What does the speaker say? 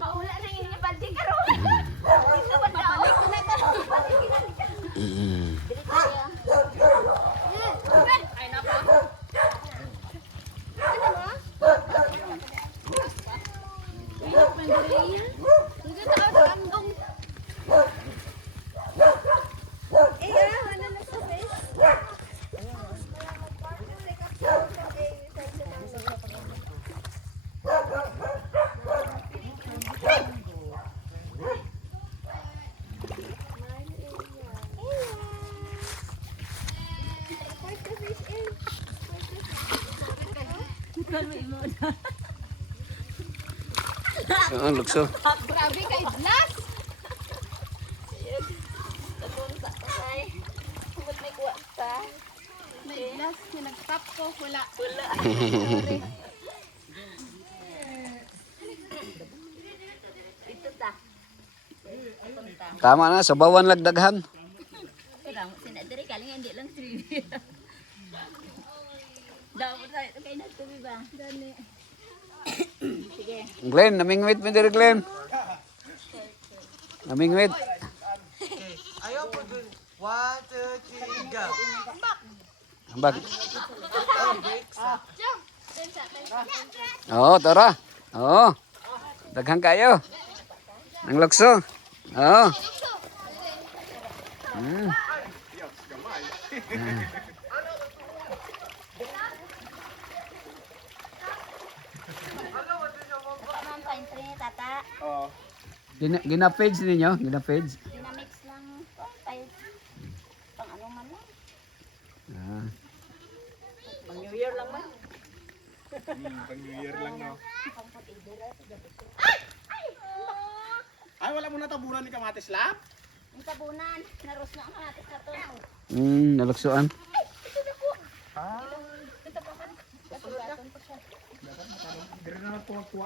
Paula na yun yung bandi ka ron. Ito ba daw? Ay na po. Ano ba? Lukso. Grabe kay Blas. Tatunsa kay. Kumot may kuha ka. May Blas, may nag-stop ko. Wala. Sorry. Ito ta. Tama na, sabawan lagdaghan. Sinadiri kaling hindi lang trivia. Dapat tayo kay natubi ba? Dani. Sige. Glenn, namingwit mo diri Glenn. Namingwit. Ayaw po dun. 1, 2, 3, go. Ambag. Oo, tara. Oo. Daghang kayo. Ang lukso. Oo. Tata. Gina-page ninyo? Gina-page? Dinamix lang. Pang ano man lang. Ah. Pang New Year lang man. Pang New Year lang, no? Ay, wala mo natabunan ni Kamatis Lab? Ang tabunan. Naros na ang natin sa to. Naluksoan. Ito na po. Ah, Ito pa kan. Pasugaton pa siya. dire na lang po magkuha.